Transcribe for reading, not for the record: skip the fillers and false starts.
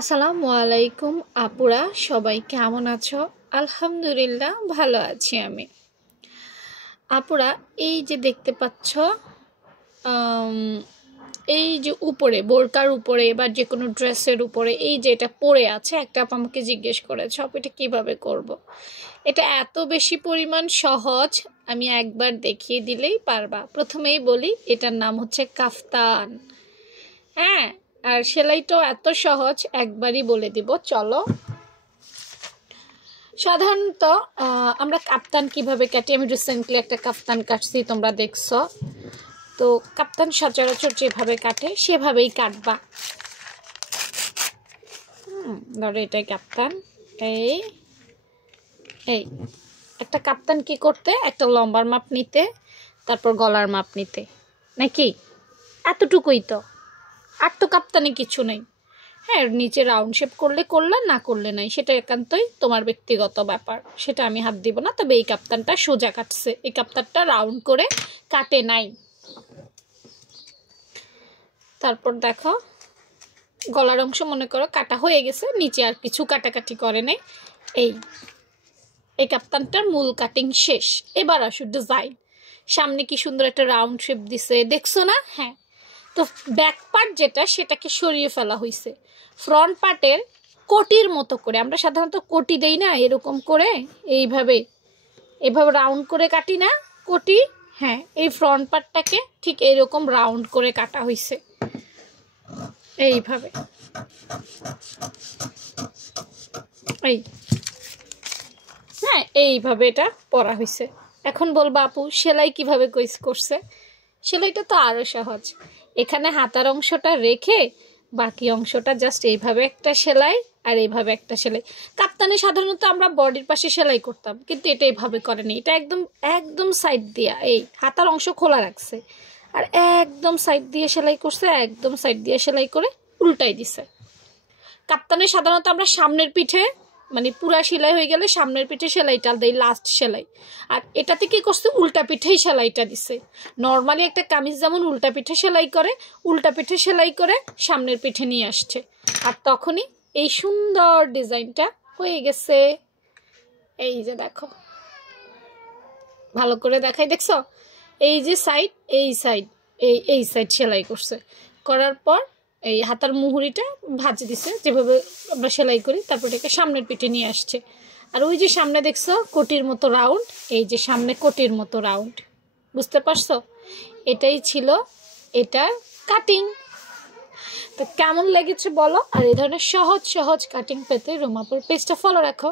আসসালামু আলাইকুম আপুরা, সবাই কেমন আছো? আলহামদুলিল্লাহ ভালো আছি আমি। আপুরা, এই যে দেখতে পাচ্ছ, আম, এই যে উপরে বোরকার উপরে বা যে কোনো ড্রেসের উপরে এই যে এটা পরে আছে, একটা আপু আমাকে জিজ্ঞেস করেছে আপু এটা কীভাবে করব। এটা এত বেশি পরিমাণ সহজ, আমি একবার দেখিয়ে দিলেই পারবা। প্রথমেই বলি এটার নাম হচ্ছে কাফতান। হ্যাঁ, আর সেলাইটাও এত সহজ, একবারই বলে দিব। চলো, সাধারণত আমরা কাপ্তান কিভাবে কাটি, আমি রিসেন্টলি একটা কাপ্তান কাটছি, তোমরা দেখছো তো। কাপ্তান সচরাচর যেভাবে কাটে সেভাবেই কাটবা। ধরো এটাই কাপ্তান। এই এই একটা কাপ্তান কি করতে, একটা লম্বার মাপ নিতে, তারপর গলার মাপ নিতে, নাকি? এতটুকুই তো, আর তো কাপ্তানে কিছু নেই। হ্যাঁ, নিচে রাউন্ড শেপ করলে করলে, না করলে নাই, সেটা একান্তই তোমার ব্যক্তিগত ব্যাপার, সেটা আমি হাত দিব না। তবে এই কাপ্তানটা সোজা কাটছে, এই কাপ্তানটা রাউন্ড করে কাটে নাই। তারপর দেখো গলার অংশ মনে করো কাটা হয়ে গেছে, নিচে আর কিছু কাটাকাটি করে নেই। এই কাপ্তানটার মূল কাটিং শেষ। এবার আসো ডিজাইন। সামনে কি সুন্দর একটা রাউন্ড শেপ দিছে, দেখছো না? হ্যাঁ, তো ব্যাক পার্ট যেটা সেটাকে সরিয়ে ফেলা হয়েছে। ফ্রন্ট পার্টের কোটির মতো করে, আমরা সাধারণত কোটি দেই না এরকম করে, এইভাবে এভাবে রাউন্ড করে কাটি না কোটি। হ্যাঁ, এই ফ্রন্ট পার্টটাকে ঠিক এরকম রাউন্ড করে কাটা হয়েছে এইভাবে। এই হ্যাঁ, এইভাবে এটা পরা হয়েছে। এখন বলবা আপু সেলাই কিভাবে করছে? সেলাইটা তো আরও সহজ। এখানে হাতার অংশটা রেখে বাকি অংশটা জাস্ট এইভাবে একটা সেলাই আর এইভাবে একটা সেলাই। কাপ্তানে সাধারণত আমরা বডির পাশে সেলাই করতাম, কিন্তু এটা এইভাবে করেনি। এটা একদম একদম সাইড দিয়া এই হাতার অংশ খোলা রাখছে, আর একদম সাইড দিয়ে সেলাই করছে, একদম সাইড দিয়ে সেলাই করে উল্টাই দিছে। কাপ্তানে সাধারণত আমরা সামনের পিঠে, মানে পুরা সেলাই হয়ে গেলে সামনের পিঠে সেলাইটা দেয়, লাস্ট সেলাই। আর এটাতে কি করছে, উল্টা পিঠেই সেলাইটা দিছে। নর্মালি একটা কামিজ যেমন উল্টা পিঠে সেলাই করে, উল্টা পিঠে সেলাই করে সামনের পিঠে নিয়ে আসছে। আর তখনই এই সুন্দর ডিজাইনটা হয়ে গেছে। এই যে দেখো, ভালো করে দেখাই, দেখছো? এই যে সাইড, এই সাইড, এই সাইড সেলাই করছে, করার পর এই হাতার মুহুরিটা ভাঁজ দিছে যেভাবে আমরা সেলাই করি, তারপর এটাকে সামনের পিঠে নিয়ে আসছে। আর ওই যে সামনে দেখছো কোটির মতো রাউন্ড, এই যে সামনে কোটির মতো রাউন্ড, বুঝতে পারছো? এটাই ছিল এটার কাটিং। তো কেমন লেগেছে বলো? আর এই ধরনের সহজ সহজ কাটিং পেতে রুমাপুর পেজটা ফলো রাখো।